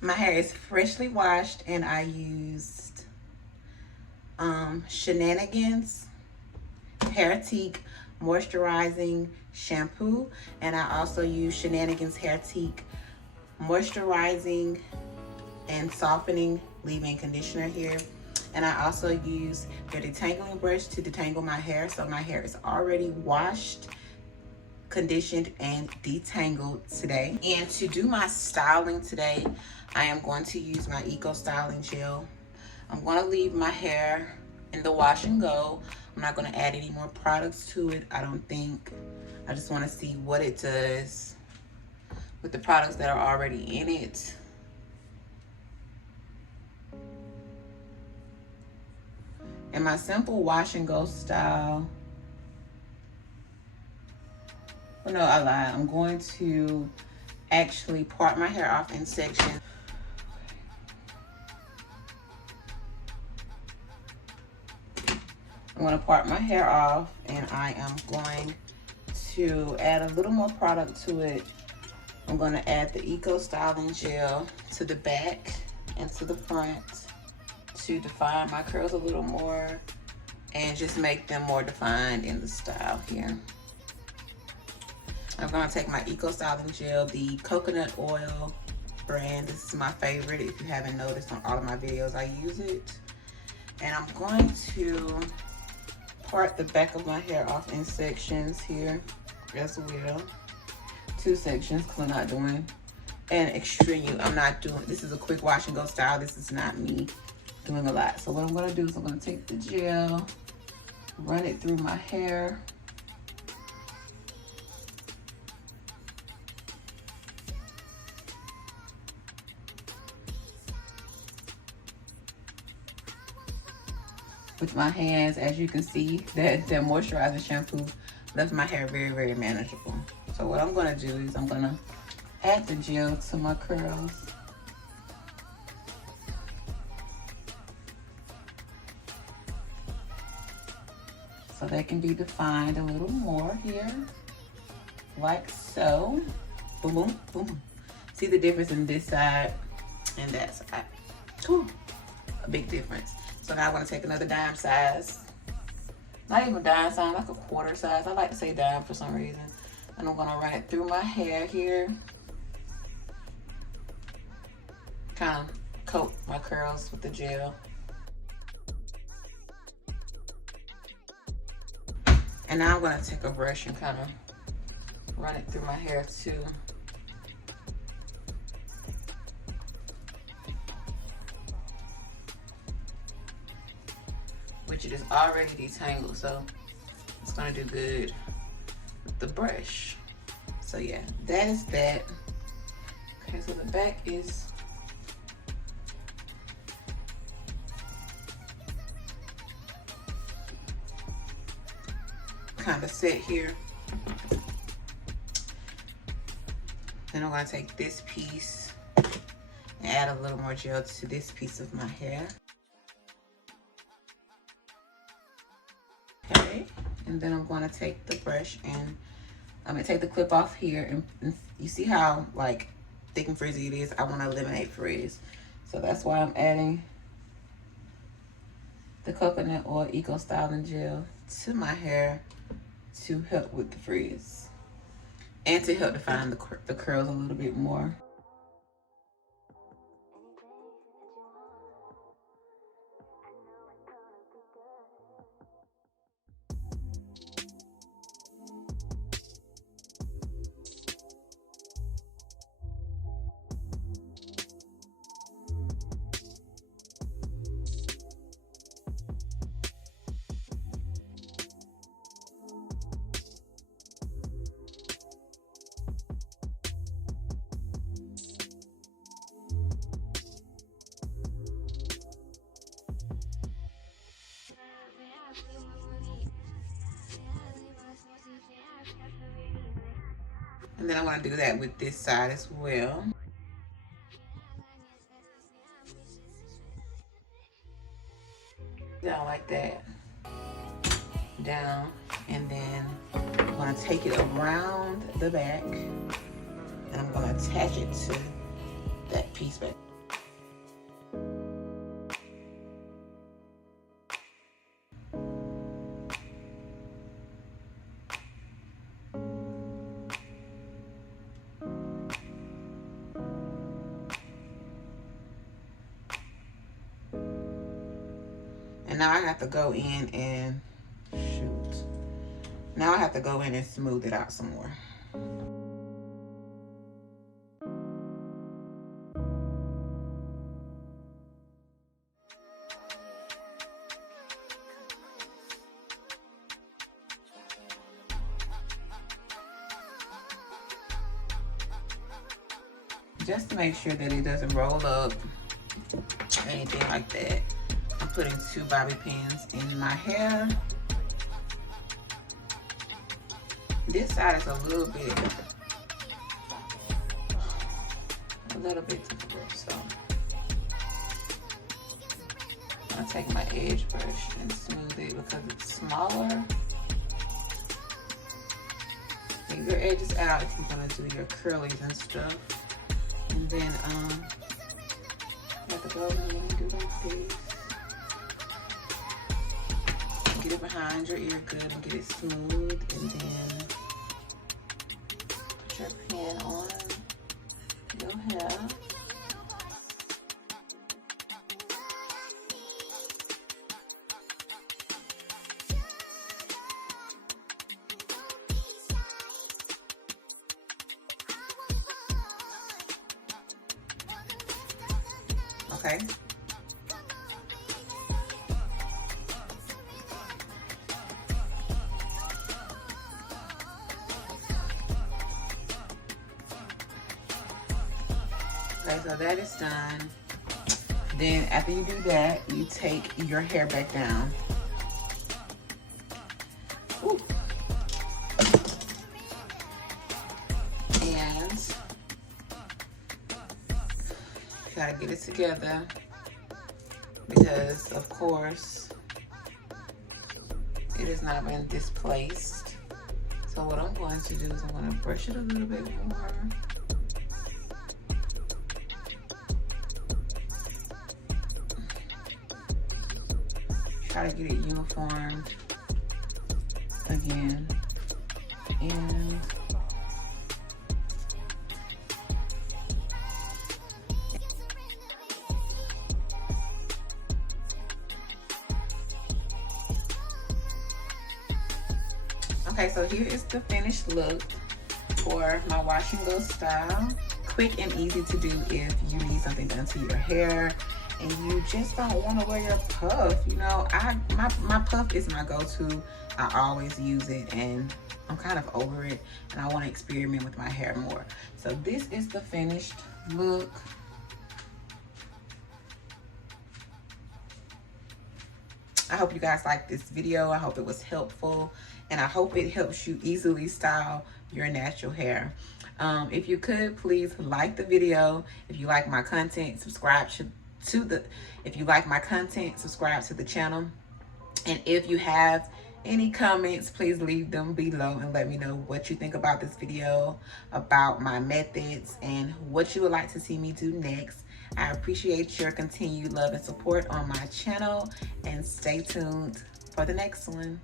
My hair is freshly washed and I used Shenanigans Hair Teak Moisturizing Shampoo, and I also use Shenanigans Hair Teak Moisturizing and Softening Leave-In Conditioner here. And I also use the detangling brush to detangle my hair, so my hair is already washed, conditioned, and detangled today. And to do my styling today, I am going to use my Eco Styling Gel. I'm going to leave my hair in the wash and go. I'm not going to add any more products to it, I don't think. I just want to see what it does with the products that are already in it. In my simple wash and go style, well, no, I lied. I'm going to actually part my hair off in sections. I'm going to part my hair off, and I am going to add a little more product to it. I'm going to add the Eco Styling Gel to the back and to the front to define my curls a little more and just make them more defined in the style here. I'm going to take my Eco Styling Gel, the coconut oil brand. This is my favorite. If you haven't noticed, on all of my videos I use it. And I'm going to part the back of my hair off in sections here as well. 2 sections, because I'm not doing an extreme. I'm not doing, this is a quick wash and go style. This is not me doing a lot. So what I'm going to do is I'm going to take the gel, run it through my hair. With my hands, as you can see, that moisturizing shampoo left my hair very, very manageable. So what I'm gonna do is I'm gonna add the gel to my curls. So they can be defined a little more here, like so. Boom, boom, boom, boom. See the difference in this side and that side? Ooh, a big difference. So now I'm gonna take another dime size. Not even dime size, like a quarter size. I like to say dime for some reason. And I'm gonna run it through my hair here. Kind of coat my curls with the gel. And now I'm gonna take a brush and kind of run it through my hair too. Which it is already detangled, so it's gonna do good with the brush. So yeah, that is that. Okay, so the back is kind of set here. Then I'm gonna take this piece and add a little more gel to this piece of my hair. Okay, and then I'm going to take the brush and I'm going to take the clip off here, and you see how like thick and frizzy it is. I want to eliminate frizz, so that's why I'm adding the coconut oil Eco Styling Gel to my hair to help with the frizz and to help define the curls a little bit more. And then I'm going to do that with this side as well. Down like that. Down. And then I'm going to take it around the back. And I'm going to attach it to that piece back. And now I have to go in and shoot. Now I have to go in and smooth it out some more. Just to make sure that it doesn't roll up, anything like that. I'm putting 2 bobby pins in my hair. This side is a little bit difficult, so I'll take my edge brush and smooth it because it's smaller. Leave your edges out if you're gonna do your curlies and stuff. And then you have to go in and do like this. Get it behind your ear good and get it smooth, and then put your pen on your hair. Okay. Okay, so that is done. Then after you do that, you take your hair back down. Ooh. And you gotta get it together because, of course, it has not been displaced. So what I'm going to do is I'm going to brush it a little bit more. Try to get it uniformed again. And okay, so here is the finished look for my wash and go style. Quick and easy to do if you need something done to your hair and you just don't want to wear your puff. You know, my puff is my go-to. I always use it and I'm kind of over it and I want to experiment with my hair more. So this is the finished look. I hope you guys liked this video. I hope it was helpful and I hope it helps you easily style your natural hair. If you could, please like the video. If you like my content, subscribe to the channel. And if you have any comments, please leave them below and let me know what you think about this video, about my methods, and what you would like to see me do next. I appreciate your continued love and support on my channel, and stay tuned for the next one.